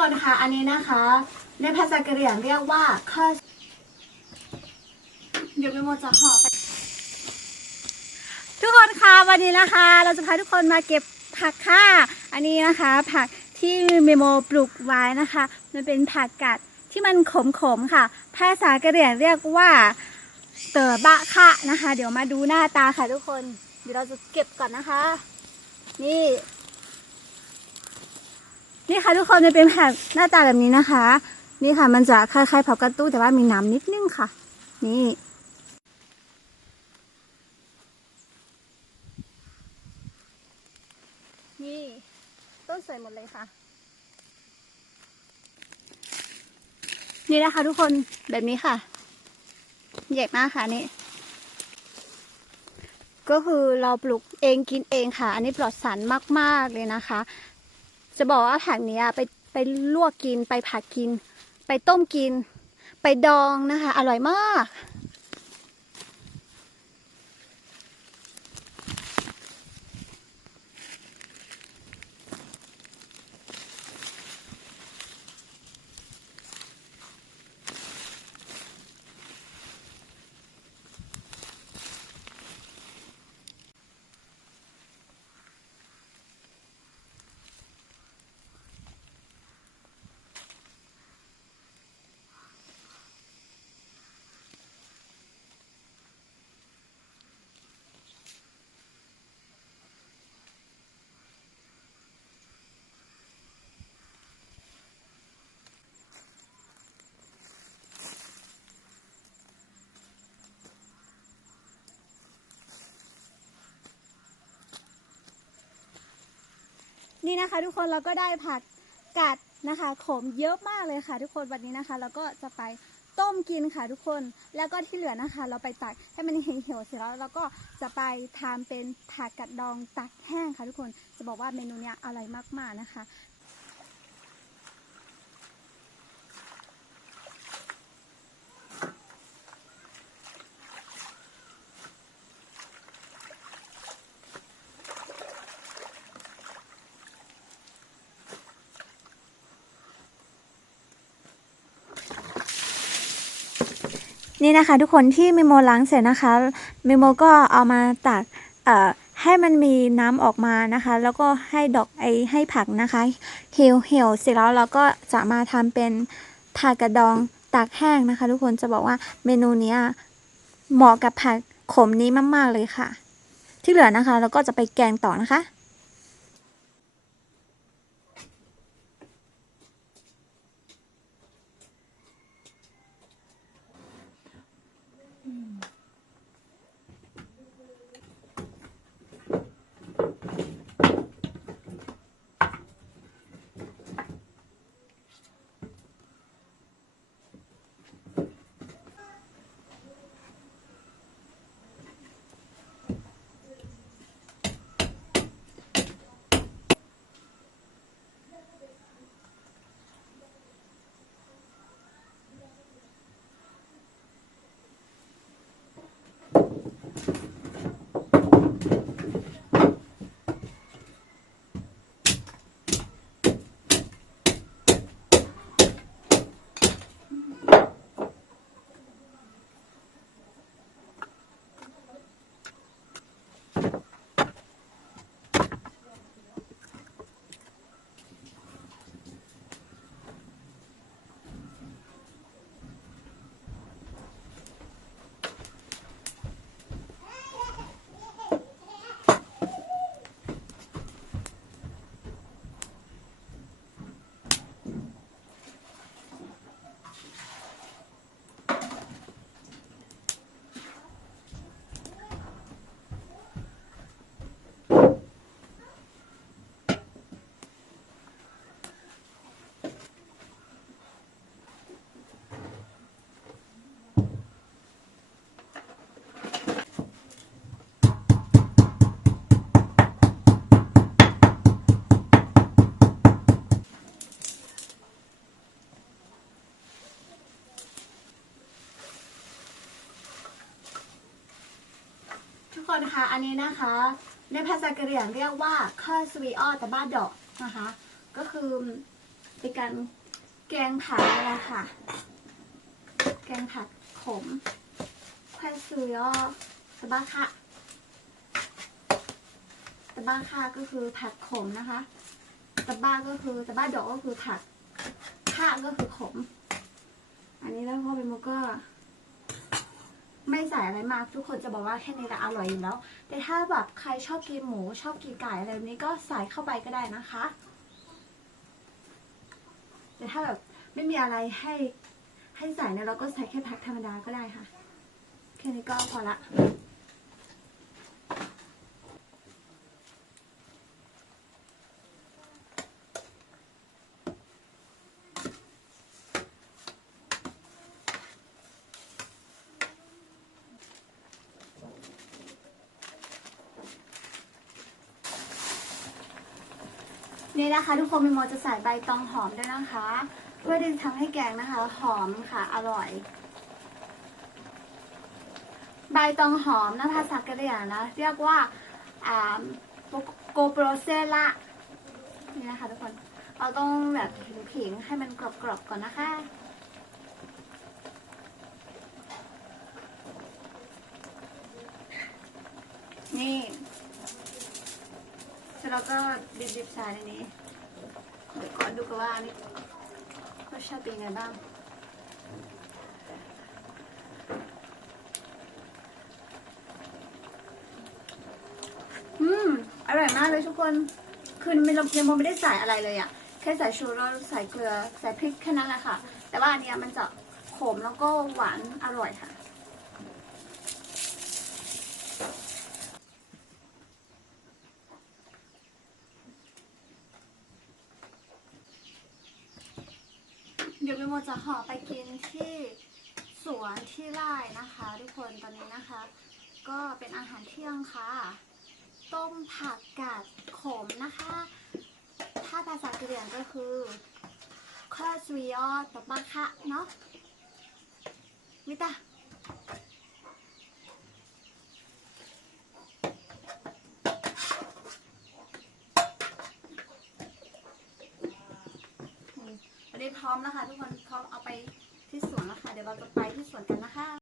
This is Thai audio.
คนคะอันนี้นะคะ ในภาษากะเหรี่ยงเรียกว่าข้อเดี๋ยวไปโมจะห่อไปทุกคนคะวันนี้นะคะ เราจะพาทุกคนมาเก็บผักค่ะ อันนี้นะคะ ผักที่เมโมปลูกไว้นะคะ มันเป็นผักกัดที่มันขมๆค่ะ ภาษากะเหรี่ยงเรียกว่าเต๋อบะค่ะนะคะ เดี๋ยวมาดูหน้าตาค่ะทุกคน เดี๋ยวเราจะเก็บก่อนนะคะ นี่ นี่ค่ะทุกคนมันเป็นแผักหน้าตาแบบนี้นะคะ นี่ค่ะมันจะคล้ายๆผักกระตู้แต่ว่ามีน้ำนิดนึงค่ะ นี่นี่ต้นสวยหมดเลยค่ะ นี่นะคะทุกคนแบบนี้ค่ะใหญ่มากค่ะนี่ ก็คือเราปลูกเองกินเองค่ะ อันนี้ปลอดสารมาก ๆ เลยนะคะ จะบอกว่าผักเนี้ยไปไปลวกกินไปผัดกิน ไปต้มกิน ไปดองนะคะ อร่อยมาก นี่นะคะ ทุกคนเราก็ได้ผักกาดนะคะ ขมเยอะมากเลยค่ะ ทุกคนวันนี้นะคะ เราก็จะไปต้มกินค่ะทุกคนแล้วก็ที่เหลือนะคะ เราไปตักให้มันเหี่ยวๆเสร็จแล้วเราก็จะไปทำเป็นผักกัดดองตักแห้งค่ะทุกคนจะบอกว่าเมนูเนี้ยอร่อยมากๆนะคะ นี่นะคะทุกคนที่เมโมล้างเสร็จนะคะเมโมก็เอามาตักเอ่อให้มันมีน้ำออกมานะคะ แล้วก็ให้ดอกไอให้ผักนะคะเหี่ยวเหี่ยวเสร็จแล้วเราก็จะมาทำเป็นผักกระดองตากแห้งนะคะ ทุกคนจะบอกว่าเมนูนี้เหมาะกับผักขมนี้มาก ๆ เลยค่ะ ที่เหลือนะคะ เราก็จะไปแกงต่อนะคะ คนคะอันนี้นะคะ ในภาษากะเหรี่ยงเรียกว่าข้าวสวีออแต่บ้านดอกนะคะ ก็คือเป็นการแกงผักอะไรค่ะแกงผักขมแควซุยอตะบ้าค่ะตะบ้าค่ะก็คือผักขมนะคะตะบ้าก็คือตะบ้าดอกก็คือผักค่ะก็คือขม อันนี้แล้วพอเป็นโมก็ ไม่ใส่อะไรมาก ทุกคนจะบอกว่าแค่นี้ละอร่อยอยู่แล้ว แต่ถ้าแบบใครชอบกินหมูชอบกินไก่อะไรแบบนี้ก็ใส่เข้าไปก็ได้นะคะ แต่ถ้าแบบไม่มีอะไรให้ให้ใส่เนี่ยเราก็ใส่แค่พักธรรมดาก็ได้ค่ะ แค่นี้ก็พอละ นี่นะคะทุกคนมีโมจะใส่ใบตองหอมด้วยนะคะ เพื่อที่จะทำให้แกงนะคะ หอมค่ะอร่อย ใบตองหอมนะภาษากะเหรี่ยงนะเรียกว่าอ่าโกโปรเซล่านี่นะคะทุกคนเราต้องแบบผิงๆให้มันกรอบๆก่อนนะคะนี่ เสร็จแล้วก็ดิบๆใส่ในนี้เดี๋ยวก่อนดูกันว่าอันนี้รสชาติเป็นไงบ้างอืมอร่อยมากเลยทุกคนคือไม่ลงยังไม่ได้ใส่อะไรเลยอะแค่ใส่ชูรสใส่เกลือใส่พริกแค่นั้นแหละค่ะ แต่ว่าอันนี้มันจะขมแล้วก็หวานอร่อยค่ะ เดี๋ยวเม โมจะห่อไปกินที่สวนที่ไร่นะคะ ทุกคนตอนนี้นะคะ ก็เป็นอาหารเที่ยงค่ะ ต้มผักกาดขมนะคะ ถ้าภาษาเหรี่ยงก็คือข้าวซุยอตบะคะเนาะมิตาอันนี้พร้อมแล้วค่ะทุกคน เอาไปที่สวนแล้วค่ะ เดี๋ยวเราจะไปที่สวนกันนะคะ